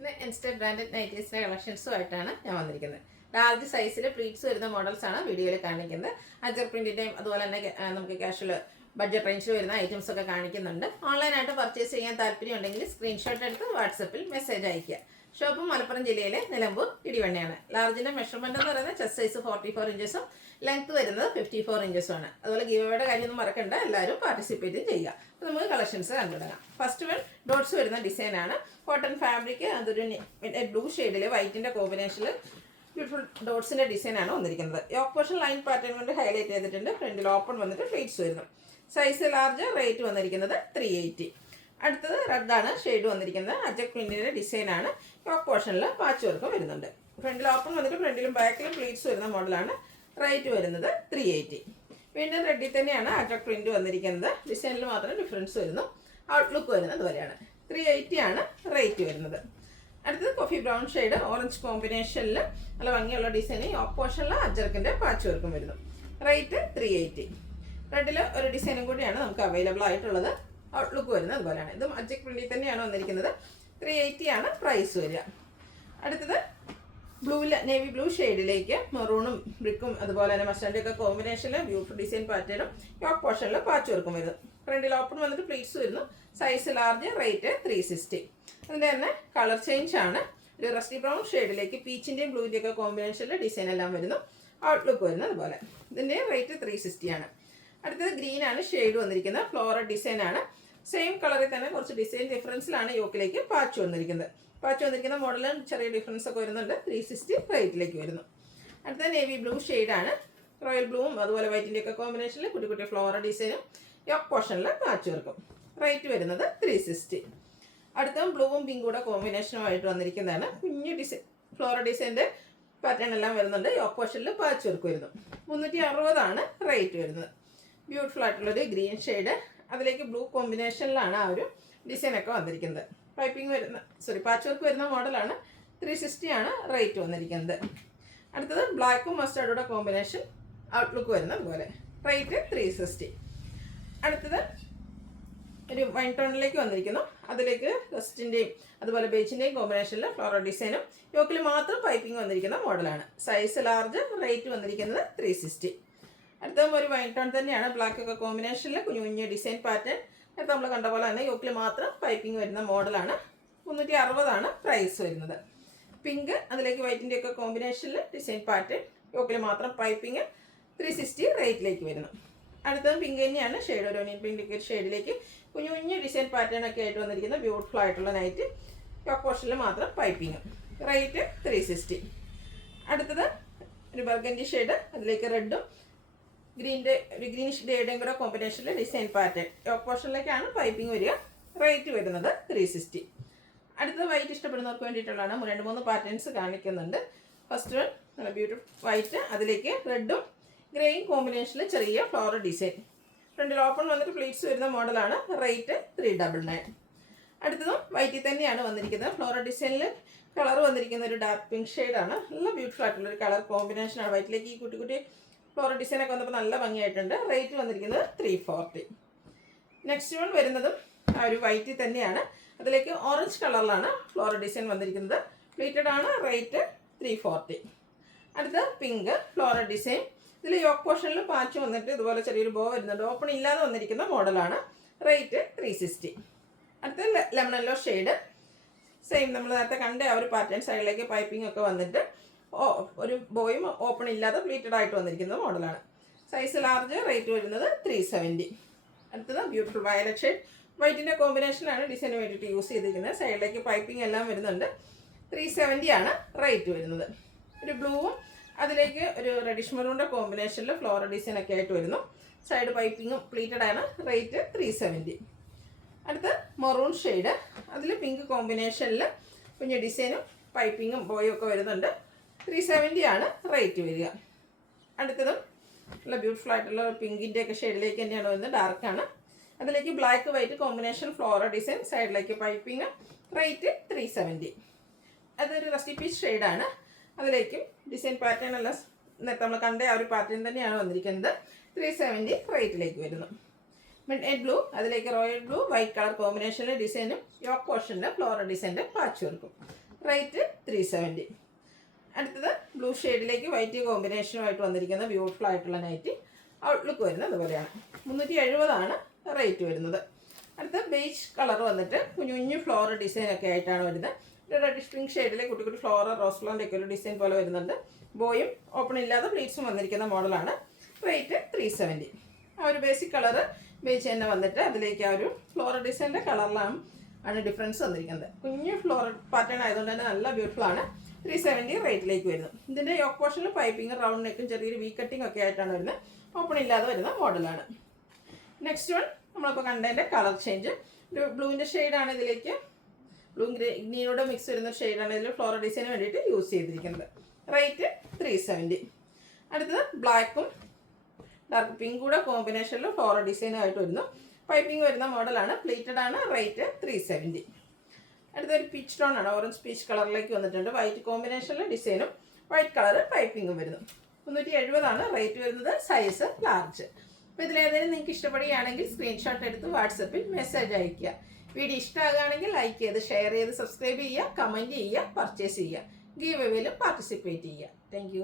ഇന്ന് insta branded നൈറ്റീസിൻ്റെ കളക്ഷൻസുമായിട്ടാണ് ഞാൻ വന്നിരിക്കുന്നത്. ലാർജ് സൈസിൽ പ്ലീറ്റ്സ് വരുന്ന മോഡൽസാണ് വീഡിയോയിൽ കാണിക്കുന്നത്. അജർ പ്രിൻറ്റിൻ്റെയും അതുപോലെ തന്നെ നമുക്ക് ക്യാഷ്വൽ ബഡ്ജറ്റ് റേഞ്ചിൽ വരുന്ന ഐറ്റംസ് ഒക്കെ കാണിക്കുന്നുണ്ട്. ഓൺലൈനായിട്ട് പർച്ചേസ് ചെയ്യാൻ താല്പര്യം ഉണ്ടെങ്കിൽ സ്ക്രീൻഷോട്ട് എടുത്ത് വാട്സപ്പിൽ മെസ്സേജ് അയയ്ക്കുക. ഷോപ്പ് മലപ്പുറം ജില്ലയിലെ നിലമ്പൂർ ഇടിവണ്ണയാണ്. ലാർജിൻ്റെ മെഷർമെൻറ്റ് എന്ന് പറയുന്നത് ചെസ്റ്റ് സൈസ് 44 ഇഞ്ചസും ലെങ്ത് വരുന്നത് 54 ഇഞ്ചസും ആണ്. അതുപോലെ ഗീവയുടെ കാര്യമൊന്നും മറക്കണ്ട, എല്ലാവരും പാർട്ടിസിപ്പേറ്റ് ചെയ്യുക. അപ്പോൾ നമുക്ക് കളക്ഷൻസ് കണ്ടുപിടാം. ഫസ്റ്റ് വൺ ഡോട്ട്സ് വരുന്ന ഡിസൈനാണ്. കോട്ടൺ ഫാബ്രിക്, അതൊരു ബ്ലൂ ഷെയ്ഡിൽ വൈറ്റിൻ്റെ കോമ്പിനേഷനിൽ ബ്യൂട്ടിഫുൾ ഡോട്ട്സിൻ്റെ ഡിസൈനാണ് വന്നിരിക്കുന്നത്. യോക്ക് പോർഷൻ ലൈൻ പാറ്റേൺ കൊണ്ട് ഹൈലൈറ്റ് ചെയ്തിട്ടുണ്ട്. ഫ്രണ്ടിൽ ഓപ്പൺ വന്നിട്ട് ഫ്ലീറ്റ്സ് വരുന്നു. സൈസ് ലാർജ്, റേറ്റ് വന്നിരിക്കുന്നത് 380. അടുത്തത് റെഡാണ് ഷെയ്ഡ് വന്നിരിക്കുന്നത്. അജക് പ്രിന്റിൻ്റെ ഡിസൈനാണ്. യോക്ക് പോർഷനിൽ പാച്ച് വർക്കും വരുന്നുണ്ട്. ഫ്രണ്ടിൽ ഓപ്പൺ വന്നിട്ട് ഫ്രണ്ടിലും ബാക്കിലും പ്ലീറ്റ്സ് വരുന്ന മോഡലാണ്. റേറ്റ് വരുന്നത് 380. വീണ്ടും റെഡിൽ തന്നെയാണ് അജക് പ്രിന്റ് വന്നിരിക്കുന്നത്. ഡിസൈനിൽ മാത്രം ഡിഫറൻസ് വരുന്നു. ഔട്ട്ലുക്ക് വരുന്നത് വരെയാണ്. 380 ആണ് റേറ്റ് വരുന്നത്. അടുത്തത് കോഫി ബ്രൗൺ ഷെയ്ഡ് ഓറഞ്ച് കോമ്പിനേഷനിൽ നല്ല ഭംഗിയുള്ള ഡിസൈൻ. യോക്ക് പോർഷനിൽ അജർക്കിൻ്റെ പാച്ച് വർക്കും വരുന്നു. റേറ്റ് 380. റെഡിൽ ഒരു ഡിസൈനും കൂടിയാണ് നമുക്ക് അവൈലബിൾ ആയിട്ടുള്ളത്. ഔട്ട്ലുക്ക് വരുന്നത് അതുപോലെയാണ്. ഇതും അജക് പ്രിന്റിൽ തന്നെയാണ് വന്നിരിക്കുന്നത്. 380 ആണ് പ്രൈസ് വരിക. അടുത്തത് നേവി ബ്ലൂ ഷെയ്ഡിലേക്ക് മെറൂണും ബ്രിക്കും അതുപോലെ തന്നെ മസ്റ്റാൻഡും ഒക്കെ കോമ്പിനേഷനിൽ ബ്യൂട്ടിഫുൾ ഡിസൈൻ പാറ്റേണും യോക്ക് പോർഷനിൽ പാച്ച് വർക്കും വരുന്നു. ഫ്രണ്ടിൽ ഓപ്പൺ വന്നിട്ട് പ്ലീറ്റ്സ് വരുന്നു. Size large, rate 360. അതിൻ്റെ തന്നെ കളർ ചേഞ്ച് ആണ്. ഒരു റസ്റ്റി ബ്രൗൺ ഷെയ്ഡിലേക്ക് പീച്ചിൻ്റെയും ബ്ലൂവിൻ്റെയും ഒക്കെ കോമ്പിനേഷനിൽ ഡിസൈൻ എല്ലാം വരുന്നു. ഔട്ട്ലുക്ക് വരുന്നത് അതുപോലെ. ഇതിൻ്റെ റേറ്റ് 360 ആണ്. അടുത്തത് ഗ്രീൻ ആണ് ഷെയ്ഡ് വന്നിരിക്കുന്നത്. ഫ്ലോറൽ ഡിസൈൻ ആണ്. സെയിം കളറിൽ തന്നെ കുറച്ച് ഡിസൈൻ ഡിഫറൻസിലാണ് യോക്കിലേക്ക് പാച്ച് വന്നിരിക്കുന്നത്. പാച്ച് വന്നിരിക്കുന്ന മോഡലും ചെറിയ ഡിഫറൻസ് ഒക്കെ വരുന്നുണ്ട്. 360 റേറ്റിലേക്ക് വരുന്നു. അടുത്ത നേവി ബ്ലൂ ഷെയ്ഡാണ്. റോയൽ ബ്ലൂവും അതുപോലെ വൈറ്റിൻ്റെ ഒക്കെ കോമ്പിനേഷനിൽ കുട്ടി കുട്ടി ഫ്ലോറൽ ഡിസൈനും യോക്ക് പോർഷനിൽ പാച്ച് വർക്കും. റേറ്റ് വരുന്നത് 360. അടുത്തതും ബ്ലൂവും പിങ്കും കൂടെ കോമ്പിനേഷനുമായിട്ട് വന്നിരിക്കുന്നതാണ്. കുഞ്ഞു ഡിസൈൻ ഫ്ലോറൽ ഡിസൈൻ്റെ പാറ്റേൺ എല്ലാം വരുന്നുണ്ട്. യോക്ക് പോർഷനിൽ പാച്ച് വർക്ക് വരുന്നു. 360 ആണ് റേറ്റ് വരുന്നത്. ബ്യൂട്ടിഫുൾ ആയിട്ടുള്ളൊരു ഗ്രീൻ ഷെയ്ഡ്, അതിലേക്ക് ബ്ലൂ കോമ്പിനേഷനിലാണ് ആ ഒരു ഡിസൈനൊക്കെ വന്നിരിക്കുന്നത്. പാച്ച് വർക്ക് വരുന്ന മോഡലാണ്. 360 ആണ് റേറ്റ് വന്നിരിക്കുന്നത്. അടുത്തത് ബ്ലാക്കും മസ്റ്റാർഡുടെ കോമ്പിനേഷൻ, ഔട്ട്ലുക്ക് വരുന്ന അതുപോലെ. റേറ്റ് 360. അടുത്തത് ഒരു വൈൻ ടോണിലേക്ക് വന്നിരിക്കുന്നു. അതിലേക്ക് റസ്റ്റിൻ്റെയും അതുപോലെ ബേച്ചിൻ്റെയും കോമ്പിനേഷനിൽ ഫ്ലോറൽ ഡിസൈനും യോക്കിൽ മാത്രം പൈപ്പിംഗ് വന്നിരിക്കുന്ന മോഡലാണ്. സൈസ് ലാർജ്, റേറ്റ് വന്നിരിക്കുന്നത് 360. അടുത്തതും ഒരു വൈൻ ടോൺ തന്നെയാണ്. ബ്ലാക്ക് ഒക്കെ കോമ്പിനേഷനിൽ കുഞ്ഞു കുഞ്ഞു ഡിസൈൻ പാറ്റേൺ. നേരത്തെ നമ്മൾ കണ്ട പോലെ തന്നെ യോക്കിൽ മാത്രം പൈപ്പിംഗ് വരുന്ന മോഡലാണ്. 360 ആണ് പ്രൈസ് വരുന്നത്. പിങ്ക്, അതിലേക്ക് വൈറ്റിൻ്റെ ഒക്കെ കോമ്പിനേഷനിൽ ഡിസൈൻ പാറ്റേൺ, യോക്കിൽ മാത്രം പൈപ്പിംഗ്. 360 റേറ്റിലേക്ക് വരുന്നു. അടുത്തതും പിങ്ക് തന്നെയാണ്. ഷെയ്ഡ് ഒരു ഒനിയൻ പിങ്ക് ഷെയ്ഡിലേക്ക് കുഞ്ഞു കുഞ്ഞു ഡിസൈൻ പാറ്റേൺ ഒക്കെ ആയിട്ട് വന്നിരിക്കുന്ന ബ്യൂട്ടിഫുൾ ആയിട്ടുള്ള നൈറ്റ്. യോക്ക് പോർഷനിൽ മാത്രം പൈപ്പിംഗ്. റേറ്റ് 360. അടുത്തത് ഒരു ബർഗൻഡി ഷെയ്ഡ്, അതിലേക്ക് റെഡും ഒരു ഗ്രീനിഷ് ഷെയ്ഡും കൂടെ കോമ്പിനേഷനിൽ ഡിസൈൻ പാറ്റേൺ. യോക്ക് പോർഷനിലേക്കാണ് പൈപ്പിംഗ് വരിക. റേറ്റ് വരുന്നത് 360. അടുത്തത് വൈറ്റ് ഇഷ്ടപ്പെടുന്നവർക്ക് വേണ്ടിയിട്ടുള്ളതാണ്. 2-3 പാറ്റേൺസ് കാണിക്കുന്നുണ്ട്. ഫസ്റ്റ് വൺ നല്ല ബ്യൂട്ടിഫുൾ വൈറ്റ്, അതിലേക്ക് റെഡും ഗ്രേയും കോമ്പിനേഷനിൽ ചെറിയ ഫ്ലോറൽ ഡിസൈൻ. ഫ്രണ്ടിൽ ഓപ്പൺ വന്നിട്ട് പ്ലീറ്റ്സ് വരുന്ന മോഡലാണ്. റേറ്റ് 399. അടുത്തതും വൈറ്റിൽ തന്നെയാണ് വന്നിരിക്കുന്നത്. ഫ്ലോറൽ ഡിസൈനിൽ കളർ വന്നിരിക്കുന്ന ഒരു ഡാർക്ക് പിങ്ക് ഷെയ്ഡാണ്. നല്ല ബ്യൂട്ടിഫുൾ ആയിട്ടുള്ള ഒരു കളർ കോമ്പിനേഷനാണ്. വൈറ്റിലേക്ക് ഈ കുട്ടി കുട്ടി ഫ്ലോറൽ ഡിസൈനൊക്കെ വന്നപ്പോൾ നല്ല ഭംഗിയായിട്ടുണ്ട്. റേറ്റ് വന്നിരിക്കുന്നത് 340. നെക്സ്റ്റ് വൺ വരുന്നതും ആ ഒരു വൈറ്റിൽ തന്നെയാണ്. അതിലേക്ക് ഓറഞ്ച് കളറിലാണ് ഫ്ലോറൽ ഡിസൈൻ വന്നിരിക്കുന്നത്. പ്ലീറ്റഡ് ആണ്. റേറ്റ് 340. അടുത്ത പിങ്ക് ഫ്ലോറൽ ഡിസൈൻ. ഇതിൽ യോക്ക് പോർഷനിൽ പാച്ച് വന്നിട്ട് ഇതുപോലെ ചെറിയൊരു ബോ വരുന്നുണ്ട്. ഓപ്പൺ ഇല്ലാതെ വന്നിരിക്കുന്ന മോഡലാണ്. റേറ്റ് 360. അടുത്ത ലെമൺ യെല്ലോ ഷെയ്ഡ്. സെയിം നമ്മൾ നേരത്തെ കണ്ട ആ ഒരു പാറ്റേൺ. സൈഡിലേക്ക് പൈപ്പിംഗ് ഒക്കെ വന്നിട്ട് ഒരു ബോയും ഓപ്പൺ ഇല്ലാതെ പ്ലീറ്റഡ് ആയിട്ട് വന്നിരിക്കുന്ന മോഡലാണ്. സൈസ് ലാർജ്, റേറ്റ് വരുന്നത് 370. അടുത്തത് ബ്യൂട്ടിഫുൾ വയലറ്റ് ഷെയ്ഡ്. വൈറ്റിൻ്റെ കോമ്പിനേഷനാണ് ഡിസൈന് വേണ്ടിയിട്ട് യൂസ് ചെയ്തിരിക്കുന്നത്. സൈഡിലേക്ക് പൈപ്പിംഗ് എല്ലാം വരുന്നുണ്ട്. 370 ആണ് റേറ്റ് വരുന്നത്. ഒരു ബ്ലൂവും അതിലേക്ക് ഒരു റെഡിഷ് മെറൂണിൻ്റെ കോമ്പിനേഷനിൽ ഫ്ലോറൽ ഡിസൈൻ ഒക്കെ ആയിട്ട് വരുന്നു. സൈഡ് പൈപ്പിങ്ങും പ്ലീറ്റഡ് ആണ്. റേറ്റ് 370. അടുത്ത് മെറൂൺ ഷെയ്ഡ്, അതിൽ പിങ്ക് കോമ്പിനേഷനിൽ കുഞ്ഞു ഡിസൈനും പൈപ്പിങ്ങും ബോയും ഒക്കെ വരുന്നുണ്ട്. 370 ആണ് റേറ്റ് വരിക. അടുത്തതും നല്ല ബ്യൂട്ടിഫുൾ ആയിട്ടുള്ള പിങ്കിൻ്റെ ഒക്കെ ഷെയ്ഡിലേക്ക് തന്നെയാണ് വരുന്നത്. ഡാർക്കാണ്. അതിലേക്ക് black white combination floral design, സൈഡിലേക്ക് പൈപ്പിങ്. റേറ്റ് 370. അതൊരു റസ്റ്റി പീച്ച് ഷെയ്ഡാണ്. അതിലേക്കും ഡിസൈൻ പാറ്റേൺ എല്ലാം നേരത്തെ നമ്മൾ കണ്ട ആ ഒരു പാറ്റേൺ തന്നെയാണ് വന്നിരിക്കുന്നത്. 370 റേറ്റിലേക്ക് വരുന്നു. മിഡ് നൈറ്റ് ബ്ലൂ, അതിലേക്ക് റോയൽ ബ്ലൂ വൈറ്റ് കളർ കോമ്പിനേഷനിലെ ഡിസൈനും യോക്ക് പോർഷനിൽ ഫ്ലോറൽ ഡിസൈൻ്റെ പാച്ച് വർക്കും. റേറ്റ് 370. അടുത്തത് ബ്ലൂ ഷെയ്ഡിലേക്ക് വൈറ്റ് കോമ്പിനേഷനുമായിട്ട് വന്നിരിക്കുന്ന ബ്യൂട്ടിഫുൾ ആയിട്ടുള്ള നൈറ്റി. ഔട്ട്ലുക്ക് വരുന്നത് അതുപോലെയാണ്. 370 റേറ്റ് വരുന്നത്. അടുത്ത ബേജ് കളർ വന്നിട്ട് കുഞ്ഞു കുഞ്ഞു ഫ്ലോറൽ ഡിസൈനൊക്കെ ആയിട്ടാണ് വരുന്നത്. റെഡിഷ് പിങ്ക് ഷെയ്ഡിലെ കുട്ടി കുട്ടി ഫ്ലോറൽ റോസ് ഫ്ലോറിൻ്റെ ഒക്കെ ഒരു ഡിസൈൻ പോലെ വരുന്നുണ്ട്. ബോയും ഓപ്പൺ ഇല്ലാതെ പ്ലീറ്റ്സും വന്നിരിക്കുന്ന മോഡലാണ്. റേറ്റ് 370. ആ ഒരു ബേസിക് കളറ് ബേജ് തന്നെ വന്നിട്ട് അതിലേക്ക് ആ ഒരു ഫ്ലോറൽ ഡിസൈനിൻ്റെ കളറിലാണ് ഡിഫറൻസ് വന്നിരിക്കുന്നത്. കുഞ്ഞു ഫ്ലോറൽ പാറ്റേൺ ആയതുകൊണ്ട് തന്നെ നല്ല ബ്യൂട്ടിഫുൾ ആണ്. 370 റേറ്റിലേക്ക് വരുന്നു. ഇതിൻ്റെ യോക്ക് പോർഷനിൽ പൈപ്പിംഗ് റൗണ്ട് നെക്കും ചെറിയൊരു വി കട്ടിംഗ് ഒക്കെ ആയിട്ടാണ് വരുന്നത്. ഓപ്പൺ ഇല്ലാതെ വരുന്ന മോഡലാണ്. നെക്സ്റ്റ് വൺ നമ്മളിപ്പോൾ കണ്ടതിൻ്റെ കളർ ചേഞ്ച്. ഒരു ബ്ലൂവിൻ്റെ ഷെയ്ഡാണ് ഇതിലേക്ക്, ബ്ലൂ ഗ്രീനോട് മിക്സ് വരുന്ന ഷെയ്ഡാണ് ഇതിൽ ഫ്ലോറൽ ഡിസൈന് വേണ്ടിയിട്ട് യൂസ് ചെയ്തിരിക്കുന്നത്. റേറ്റ് 370. അടുത്തത് ബ്ലാക്കും ഡാർക്ക് പിങ്ക് കൂടെ കോമ്പിനേഷനിൽ ഫ്ലോറൽ ഡിസൈനായിട്ട് വരുന്നു. പൈപ്പിംഗ് വരുന്ന മോഡലാണ്. പ്ലീറ്റഡ് ആണ്. റേറ്റ് 370. അടുത്തൊരു പീച്ച് ടോൺ ആണ്. ഓറഞ്ച് പീച്ച് കളറിലേക്ക് വന്നിട്ടുണ്ട്. വൈറ്റ് കോമ്പിനേഷനിൽ ഡിസൈനും വൈറ്റ് കളർ പൈപ്പിങ്ങും വരുന്നു. 370 റേറ്റ് വരുന്നത്. Size large. അപ്പോൾ ഇതിലേതെങ്കിലും നിങ്ങൾക്ക് ഇഷ്ടപ്പെടുകയാണെങ്കിൽ സ്ക്രീൻഷോട്ട് എടുത്ത് വാട്സപ്പിൽ മെസ്സേജ് അയയ്ക്കുക. വീഡിയോ ഇഷ്ടമാകുകയാണെങ്കിൽ ലൈക്ക് ചെയ്ത് ഷെയർ ചെയ്ത് സബ്സ്ക്രൈബ് ചെയ്യുക, കമൻറ്റ് ചെയ്യുക, പർച്ചേസ് ചെയ്യുക, ഗീവ് അവേയിലും പാർട്ടിസിപ്പേറ്റ് ചെയ്യുക. താങ്ക്